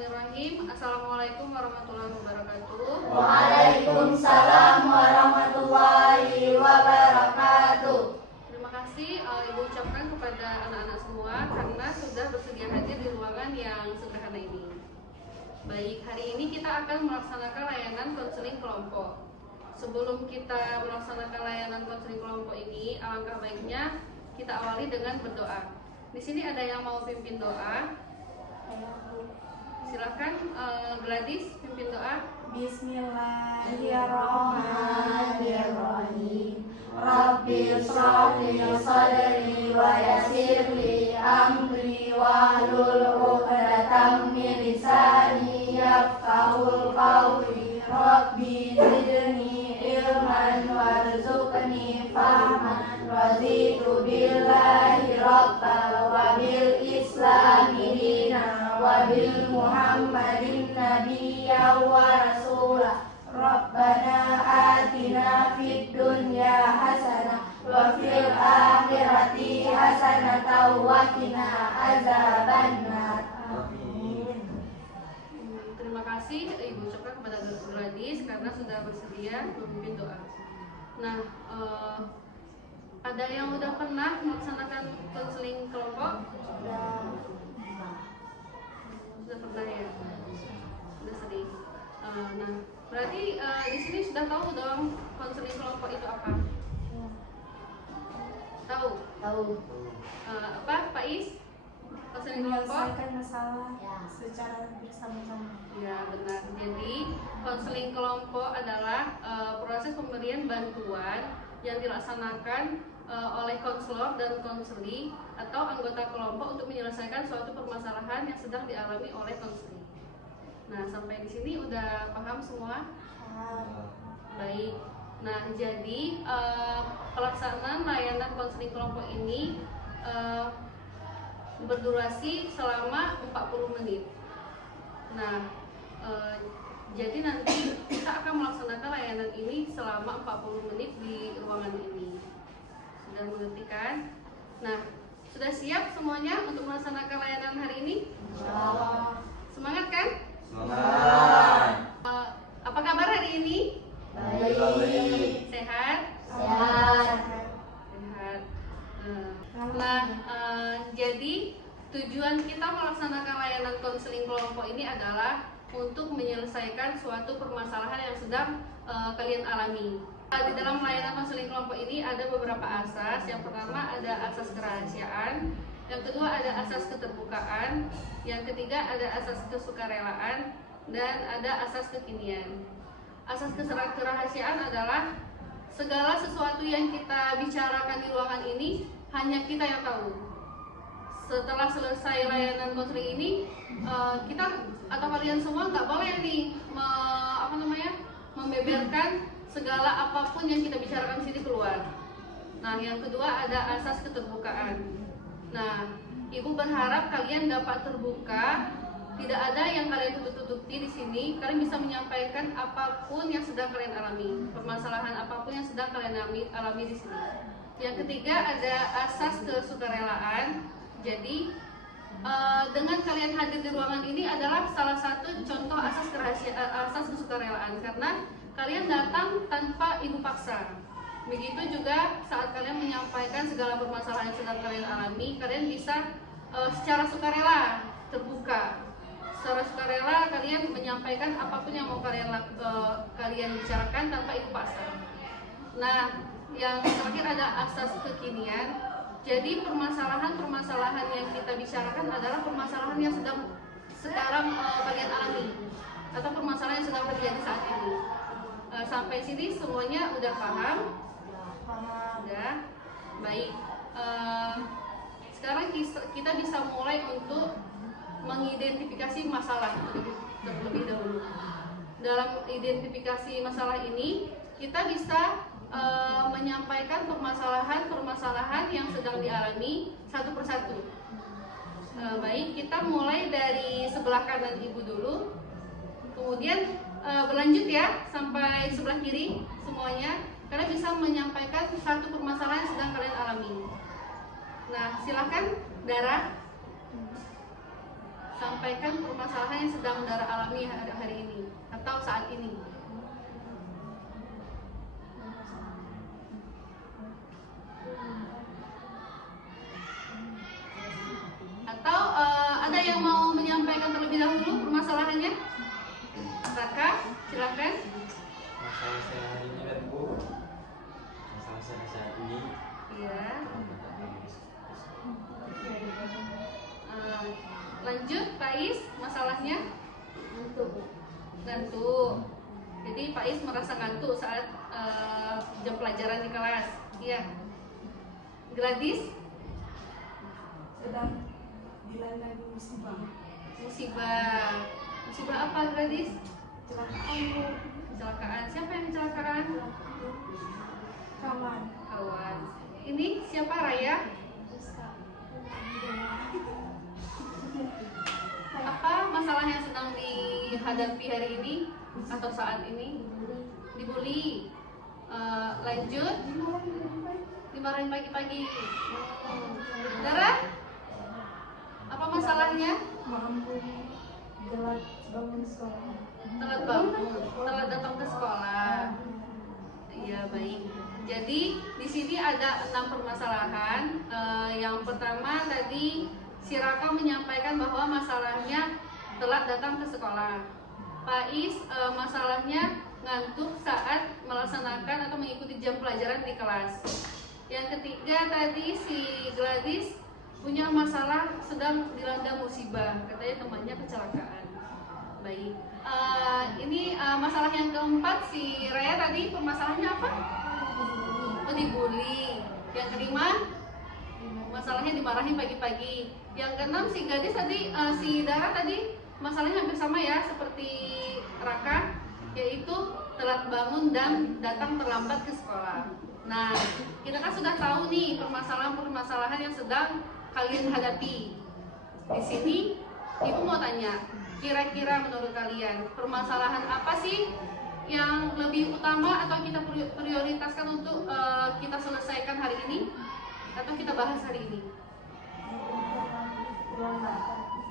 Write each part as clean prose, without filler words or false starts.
Bismillahirrahmanirrahim. Assalamualaikum warahmatullahi wabarakatuh. Waalaikumsalam warahmatullahi wabarakatuh. Terima kasih Ibu ucapkan kepada anak-anak semua karena sudah bersedia hadir di ruangan yang sederhana ini. Baik, hari ini kita akan melaksanakan layanan konseling kelompok. Sebelum kita melaksanakan layanan konseling kelompok ini, alangkah baiknya kita awali dengan berdoa. Di sini ada yang mau pimpin doa? Silakan Gladys pimpin doa. Bismillahirrahmanirrahim. Rabbi shrah li sadri wa yassir li amri wahlul 'uqdatam min lisani yafqahul qawli. Rabbi zidni ilman warzuqni fahman. Raditu billahi rabban wa bil islami dinan wa bil muhammadin nabiyyan wa rasulah. Rabbana atina fid dunya hasanah wa fil akhirati hasanah wa qina azabannar. Amin. Terima kasih Ibu ucapkan kepada Gladys karena sudah bersedia memimpin doa. Nah, ada yang udah pernah melaksanakan konseling kelompok? Sudah pernah ya? Sudah sering. Nah, berarti di sini sudah tahu dong konseling kelompok itu apa? Tahu? Tahu. Apa, Pak Is? Konseling kelompok? Menyelesaikan masalah secara bersama-sama. Ya, benar. Jadi konseling kelompok adalah proses pemberian bantuan yang dilaksanakan oleh konselor dan konseli atau anggota kelompok untuk menyelesaikan suatu permasalahan yang sedang dialami oleh konseli. Nah, sampai di sini udah paham semua? Baik. Nah, jadi pelaksanaan layanan konseling kelompok ini berdurasi selama 40 menit. Nah, jadi nanti kita akan melaksanakan layanan ini selama 40 menit di ruangan ini. Sudah mengerti kan? Nah, sudah siap semuanya untuk melaksanakan layanan hari ini? Semangat kan? Semangat. Apa kabar hari ini? Baik. Sehat? Sehat. Sehat. Nah, jadi tujuan kita melaksanakan layanan konseling kelompok ini adalah untuk menyelesaikan suatu permasalahan yang sedang kalian alami. Di dalam layanan konseling kelompok ini ada beberapa asas. Yang pertama ada asas kerahasiaan, yang kedua ada asas keterbukaan, yang ketiga ada asas kesukarelaan, dan ada asas kekinian. Asas kerahasiaan adalah segala sesuatu yang kita bicarakan di ruangan ini hanya kita yang tahu. Setelah selesai layanan konseling ini, kita atau kalian semua nggak boleh nih membeberkan segala apapun yang kita bicarakan di sini keluar. Nah, yang kedua ada asas keterbukaan. Nah, Ibu berharap kalian dapat terbuka, tidak ada yang kalian tutup-tutupi di sini. Kalian bisa menyampaikan apapun yang sedang kalian alami, permasalahan apapun yang sedang kalian alami di sini. Yang ketiga ada asas kesukarelaan. Jadi dengan kalian hadir di ruangan ini adalah salah satu contoh asas kesukarelaan karena kalian datang tanpa ibu paksa. Begitu juga saat kalian menyampaikan segala permasalahan yang sedang kalian alami, kalian bisa secara sukarela terbuka. Secara sukarela kalian menyampaikan apapun yang mau kalian bicarakan tanpa ibu paksa. Nah, yang terakhir ada asas kekinian. Jadi permasalahan-permasalahan yang kita bicarakan adalah permasalahan yang sekarang kalian alami atau permasalahan yang sedang terjadi saat ini. Sampai sini semuanya udah paham? Udah? Baik. Sekarang kita bisa mulai untuk mengidentifikasi masalah terlebih dahulu. Dalam identifikasi masalah ini, kita bisa menyampaikan permasalahan yang sedang dialami satu persatu. Baik, kita mulai dari sebelah kanan Ibu dulu. Kemudian berlanjut ya sampai sebelah kiri semuanya. Kalian bisa menyampaikan satu permasalahan yang sedang kalian alami. Nah, silakan Dara. sampaikan permasalahan yang sedang Dara alami hari ini atau saat ini. Atau ada yang mau menyampaikan terlebih dahulu permasalahannya? Raka, silakan. Masalah saya hari ini kan Bu, masalah saya saat ini. Iya. Lanjut, Pak Is, masalahnya? Ngantuk. Jadi Pak Is merasa ngantuk saat jam pelajaran di kelas. Iya. Gladys? Sedang dilanda musibah. Musibah. Musibah apa, Gladys? Kecelakaan Bu. Kecelakaan. Siapa yang kecelakaan? Kawan. Kawan. Ini siapa, Raya? Apa masalah yang sedang dihadapi hari ini atau saat ini? Dibully. Lanjut. Dimarahin pagi-pagi. Dara? Apa masalahnya? Mampu telat bangun sekolah. Telat bangun, telat datang ke sekolah. Iya, baik. Jadi di sini ada 6 permasalahan. Yang pertama tadi si Raka menyampaikan bahwa masalahnya telat datang ke sekolah. Pak Is masalahnya ngantuk saat melaksanakan atau mengikuti jam pelajaran di kelas. Yang ketiga tadi si Gladys punya masalah sedang dilanda musibah, katanya temannya kecelakaan. Baik. Ini masalah yang keempat si Raya tadi permasalahannya apa? Oh, dibully. Yang kelima masalahnya dimarahin pagi-pagi. Yang keenam si Gadis tadi, si Dara tadi masalahnya hampir sama ya seperti Raka, yaitu telat bangun dan datang terlambat ke sekolah. Nah, kita kan sudah tahu nih permasalahan-permasalahan yang sedang kalian hadapi. Di sini Ibu mau tanya, kira-kira menurut kalian permasalahan apa sih yang lebih utama atau kita prioritaskan untuk kita selesaikan hari ini atau kita bahas hari ini?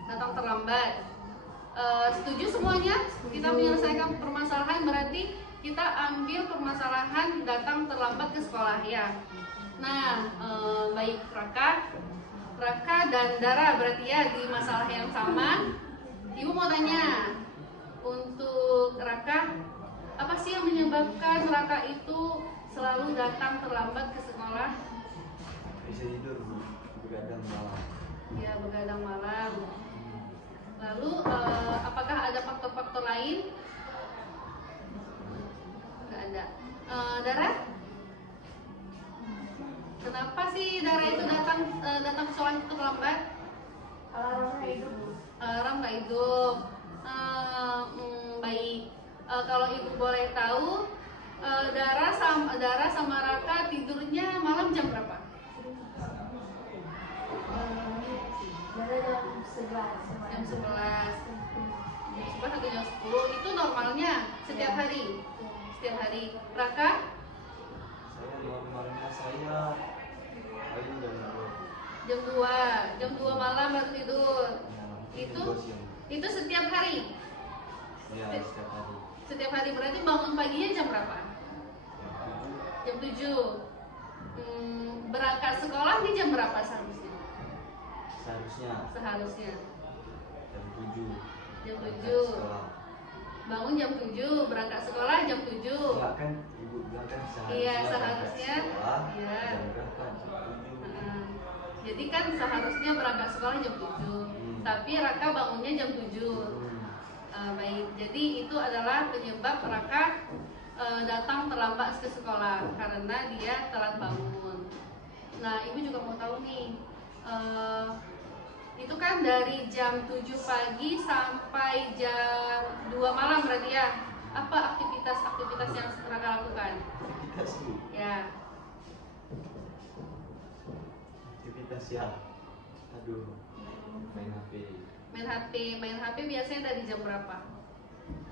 Datang terlambat. Setuju semuanya? Kita menyelesaikan permasalahan berarti kita ambil permasalahan datang terlambat ke sekolah ya. Nah, baik Raka dan Dara berarti ya di masalah yang sama. Ibu mau tanya, untuk Raka, apa sih yang menyebabkan Raka itu selalu datang terlambat ke sekolah? Bisa tidur, begadang malam. Ya, begadang malam. Lalu, apakah ada faktor-faktor lain? Nggak ada. Dara? Kenapa sih Dara itu datang ke sekolah itu terlambat? Alarm hidup. Alarm nggak hidup. Baik. Kalau ibu boleh tahu, Dara sama Raka tidurnya malam jam berapa? Jam 11. Jam 11. Jam 11 atau jam 10 itu normalnya setiap hari. Setiap hari. Raka? Saya normalnya saya paling Jam 2 malam baru tidur. Itu setiap hari. ya setiap hari. Setiap hari berarti bangun paginya jam berapa? Jam 7. Berangkat sekolah di jam berapa seharusnya? Seharusnya jam 7. jam Berangkat 7. sekolah. Bangun jam 7, berangkat sekolah jam 7. Enggak kan ibu bilang kan seharusnya. Iya, berangkat seharusnya. sekolah, Iya. jam berapa? Jam 7. Jadi kan seharusnya berangkat sekolah jam 7. Tapi Raka bangunnya jam 7. Baik, jadi itu adalah penyebab Raka datang terlambat ke sekolah karena dia telat bangun. Nah, ibu juga mau tahu nih, itu kan dari jam 7 pagi sampai jam 2 malam berarti ya. Apa aktivitas yang Raka lakukan? Aktivitas bu. Ya, Aktivitas ya. Aduh. Main main HP biasanya dari jam berapa?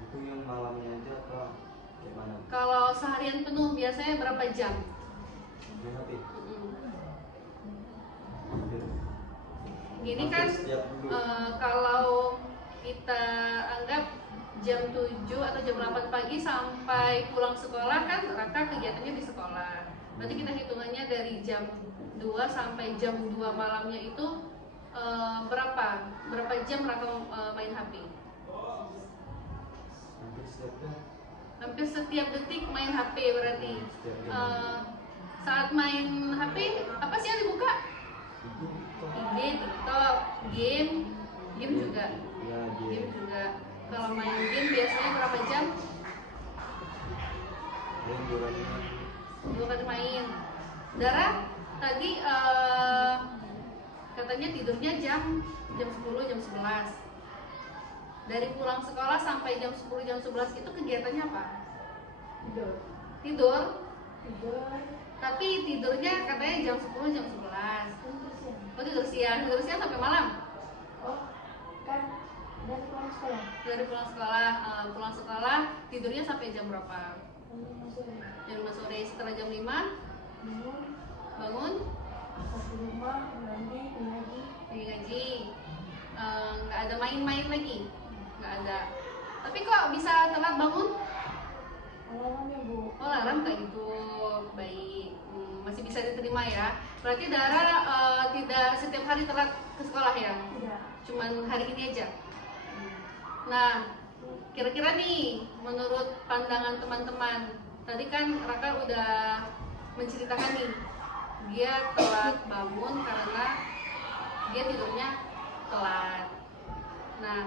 Itu yang malamnya aja apa gimana? Kalau seharian penuh biasanya berapa jam? Main HP. Mm-mm. Ini kan kalau kita anggap jam 7 atau jam 8 pagi sampai pulang sekolah kan Raka kegiatannya di sekolah. Berarti kita hitungannya dari jam 2 sampai jam 2 malamnya itu berapa jam Raka main HP? Hampir setiap detik main HP berarti. Saat main HP apa sih yang dibuka? IG, TikTok, game juga. Ya, Game juga. Kalau main game biasanya berapa jam? Dua kali main. Dara tadi katanya tidurnya jam 10, jam 11. Dari pulang sekolah sampai jam 10, jam 11 itu kegiatannya apa? Tidur. Tapi tidurnya katanya jam 10, jam 11. Oh, tidur siang sampai malam. Dari pulang sekolah tidurnya sampai jam berapa? Jam 5 sore. Setelah jam 5 bangun pergi ngaji. Nggak ada main-main lagi, nggak ada. Tapi kok bisa telat bangun? Oh, alarm kayak gitu. Baik, masih bisa diterima ya. Berarti Dara tidak setiap hari telat ke sekolah ya? Cuman hari ini aja. Nah, kira-kira nih menurut pandangan teman-teman, tadi kan Raka udah menceritakan nih dia telat bangun karena dia tidurnya telat. Nah,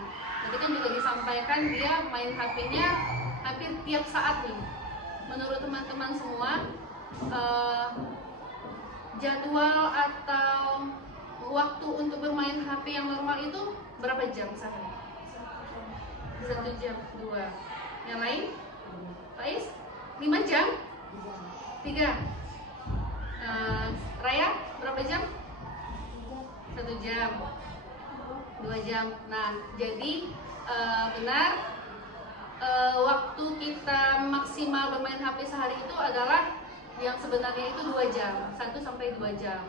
tadi kan juga disampaikan dia main HP-nya hampir tiap saat nih. Menurut teman-teman semua, jadwal atau waktu untuk bermain HP yang normal itu berapa jam sehari? 1 jam, 2. Yang lain? Faiz? 5 jam? 3. Raya? Berapa jam? 1 jam, 2 jam. Nah, jadi benar waktu kita maksimal bermain HP sehari itu adalah yang sebenarnya itu 2 jam, 1 sampai 2 jam.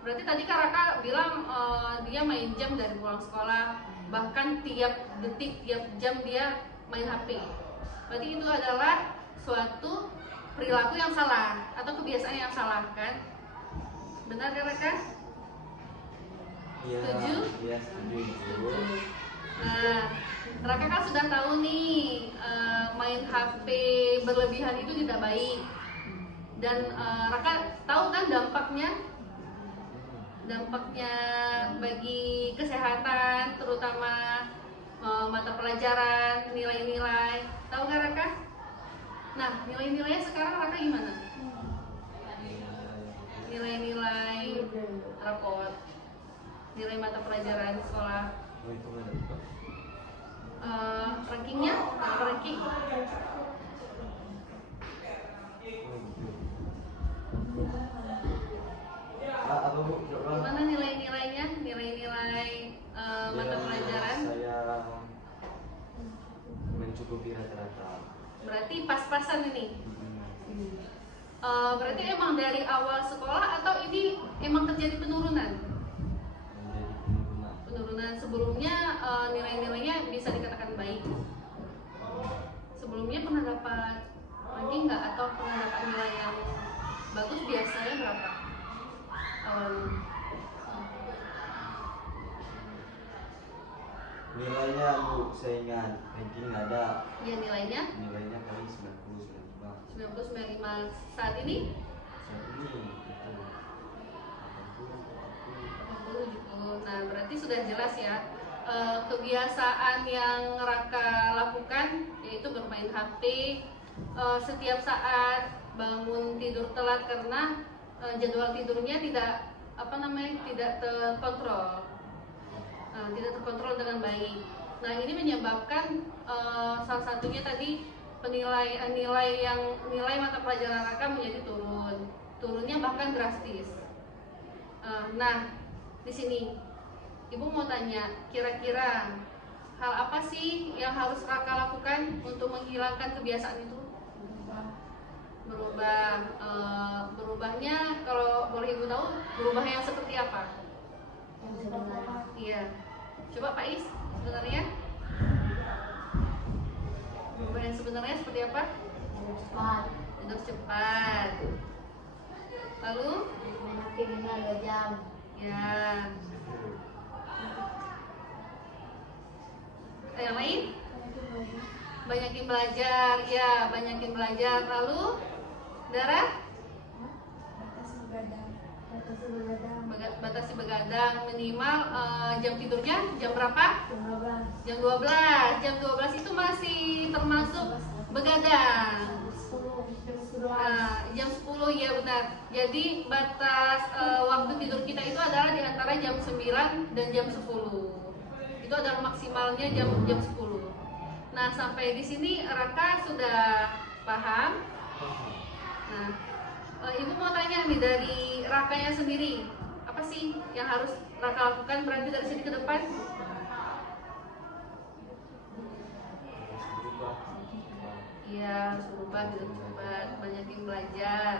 Berarti tadi Kak Raka bilang dia main jam dari pulang sekolah, bahkan tiap detik, tiap jam dia main HP. Berarti itu adalah suatu perilaku yang salah atau kebiasaan yang salah, kan? Benar Kak Raka? Setuju? Iya, setuju. Nah, Raka kan sudah tahu nih main HP berlebihan itu tidak baik. Dan Raka tahu kan dampaknya bagi kesehatan, terutama mata pelajaran, nilai-nilai. Tahu nggak Raka? Nah, nilai-nilainya sekarang Raka gimana? Nilai-nilai raport, nilai mata pelajaran di sekolah. Rankingnya? Apa ranking? Gimana nilai-nilainya? Nilai-nilai mata pelajaran? Saya mencukupi rata-rata. Berarti pas-pasan ini. Berarti emang dari awal sekolah atau ini emang terjadi penurunan? Menjadi penurunan. Penurunan sebelumnya nilai-nilainya bisa dikatakan baik. Sebelumnya pernah dapat ranking nggak atau pernah dapat nilai yang bagus, biasanya berapa? Nilainya Bu, saya ingat ranking nggak ada. Ya, nilainya Paling 90, 95. 90, 95. Saat ini Saat ini betul. 80 gitu. Nah, berarti sudah jelas ya kebiasaan yang Raka lakukan yaitu bermain HP setiap saat, bangun tidur telat karena jadwal tidurnya tidak terkontrol, tidak terkontrol dengan baik. Nah, ini menyebabkan salah satunya tadi nilai mata pelajaran Raka menjadi turunnya bahkan drastis. Nah, di sini Ibu mau tanya, kira-kira hal apa sih yang harus Raka lakukan untuk menghilangkan kebiasaan itu? Berubahnya kalau boleh Ibu tahu berubah yang seperti apa? Iya. Coba Pak Is, sebenarnya perubahan sebenarnya seperti apa? Cepat. Tidur cepat. Lalu Main HP minimal 2 jam. ya. Yang lain? Banyakin belajar, ya banyakin belajar. Lalu Dara? Batasi begadang. Batasi begadang minimal jam tidurnya jam berapa? Jam 12. Jam 12. Jam 12 itu masih termasuk begadang. Jam 10 ya benar. Jadi batas waktu tidur kita itu adalah di antara jam 9 dan jam 10. Itu adalah maksimalnya jam 10. Nah, sampai di sini Raka sudah paham. Nah, Ibu mau tanya nih dari Rakanya sendiri, apa sih yang harus Raka lakukan berarti dari sini ke depan? Iya, harus berubah gitu cepat, banyakin belajar.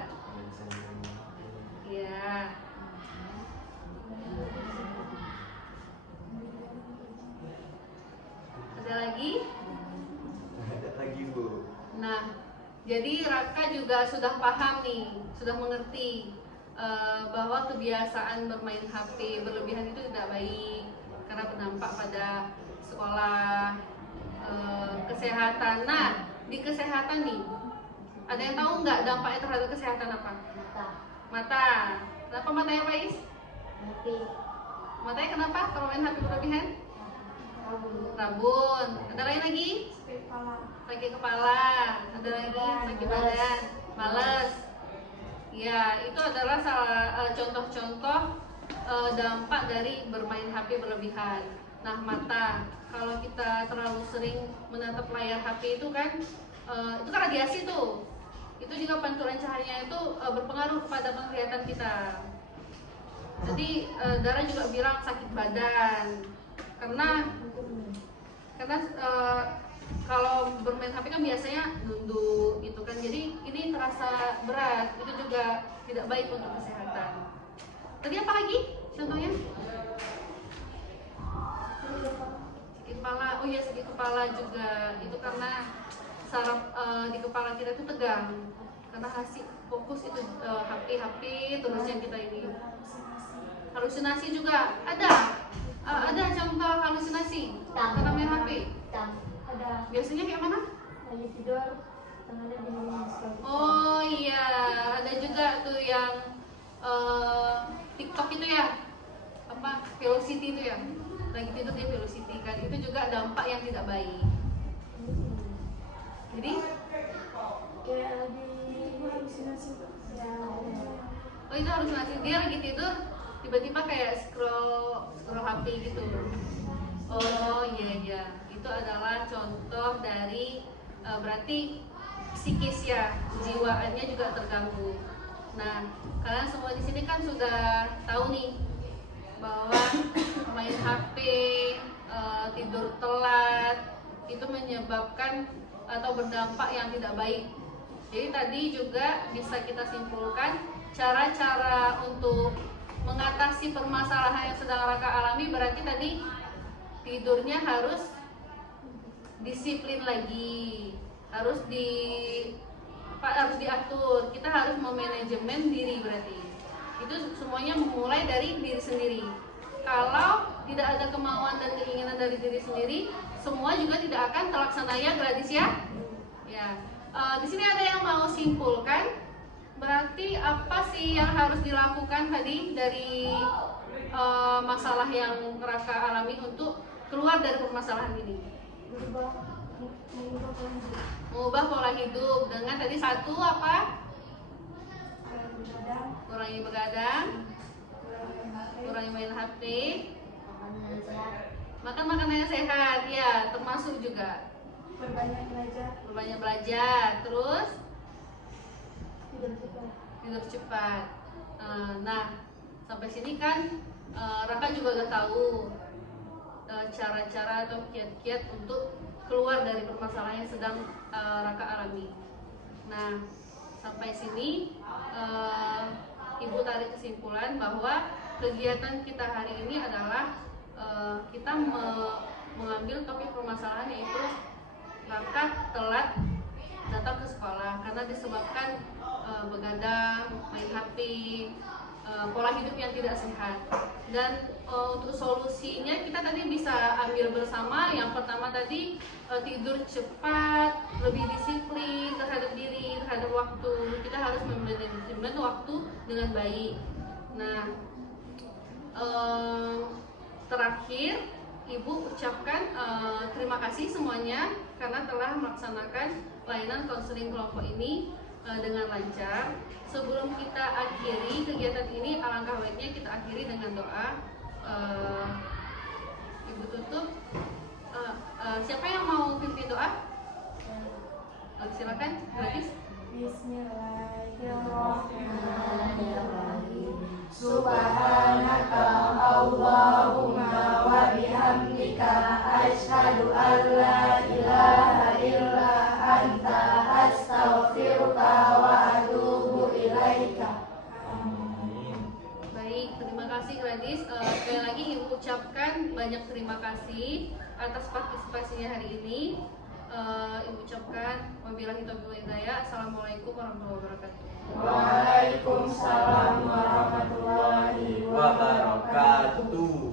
Iya. Ada lagi? Ada lagi Bu. Nah, jadi Raka juga sudah paham nih, sudah mengerti bahwa kebiasaan bermain HP berlebihan itu tidak baik karena berdampak pada sekolah, kesehatan. Nah, di kesehatan nih, ada yang tahu nggak dampaknya terhadap kesehatan apa? Mata. Kenapa matanya Pak Is? Matanya kenapa kalau main HP berlebihan? Rabun. Ada lain lagi? Sakit kepala. Ada lagi sakit badan, malas. Ya, itu adalah salah contoh-contoh dampak dari bermain HP berlebihan. Nah, mata. Kalau kita terlalu sering menatap layar HP itu kan radiasi tuh. Itu juga pantulan cahayanya itu berpengaruh kepada penglihatan kita. Jadi Dara juga bilang sakit badan karena kalau bermain HP kan biasanya nunduk gitu kan, jadi ini terasa berat, itu juga tidak baik untuk kesehatan. Tadi apa lagi contohnya? Sakit kepala. Oh iya, sakit kepala juga itu karena saraf di kepala kita itu tegang karena hasil fokus itu HP terus yang kita ini. Halusinasi juga ada contoh halusinasi karena main HP. Ada Biasanya kayak mana? lagi tidur, tangannya diangkat sekali. Oh iya, ada juga tuh yang TikTok itu ya, apa velocity itu ya, lagi tidur dia velocity kan, itu juga dampak yang tidak baik. Jadi, Kayak lagi halusinasi. Ya. oh itu halusinasi, dia lagi tidur tiba-tiba kayak scroll HP gitu. Oh iya, itu adalah contoh dari berarti psikis ya, jiwaannya juga terganggu. Nah, kalian semua di sini kan sudah tahu nih bahwa main HP, tidur telat itu menyebabkan atau berdampak yang tidak baik. Jadi tadi juga bisa kita simpulkan cara-cara untuk mengatasi permasalahan yang sedang Raka alami. Berarti tadi tidurnya harus disiplin lagi, harus diatur. Kita harus memanajemen diri, berarti itu semuanya memulai dari diri sendiri. Kalau tidak ada kemauan dan keinginan dari diri sendiri, semua juga tidak akan terlaksana ya, Gladys ya. Di sini ada yang mau simpulkan. Berarti apa sih yang harus dilakukan tadi dari masalah yang Raka alami untuk keluar dari permasalahan ini? Mengubah pola hidup dengan tadi satu apa? Kurangi begadang, kurangi main HP, makan makanan yang sehat, ya termasuk juga berbanyak belajar, terus tidur cepat. Nah, sampai sini kan Raka juga udah tahu cara-cara atau kiat-kiat untuk keluar dari permasalahan yang sedang Raka alami. Nah, sampai sini Ibu tarik kesimpulan bahwa kegiatan kita hari ini adalah kita mengambil topik permasalahan, yaitu Kakak telat datang ke sekolah karena disebabkan begadang, main HP, pola hidup yang tidak sehat. Dan untuk solusinya kita tadi bisa ambil bersama. Yang pertama tadi tidur cepat, lebih disiplin terhadap diri, terhadap waktu. Kita harus memanajemen waktu dengan baik. Nah, terakhir Ibu ucapkan terima kasih semuanya karena telah melaksanakan layanan konseling kelompok ini dengan lancar. Sebelum kita akhiri kegiatan ini, alangkah baiknya kita akhiri dengan doa. Ibu tutup. Siapa yang mau pimpin doa? Silakan, Gratis. Bismillahirrahmanirrahim. Subhanaka Allahumma wa bihamdika asyhadu an la ilaha illa anta astaghfiruka wa atubu ilaika. Baik, terima kasih Gladys. Sekali lagi Ibu ucapkan banyak terima kasih atas partisipasinya hari ini. Ibu ucapkan wabillahi taufiq wal hidayah. Assalamualaikum warahmatullahi wabarakatuh. Waalaikumsalam warahmatullahi wabarakatuh.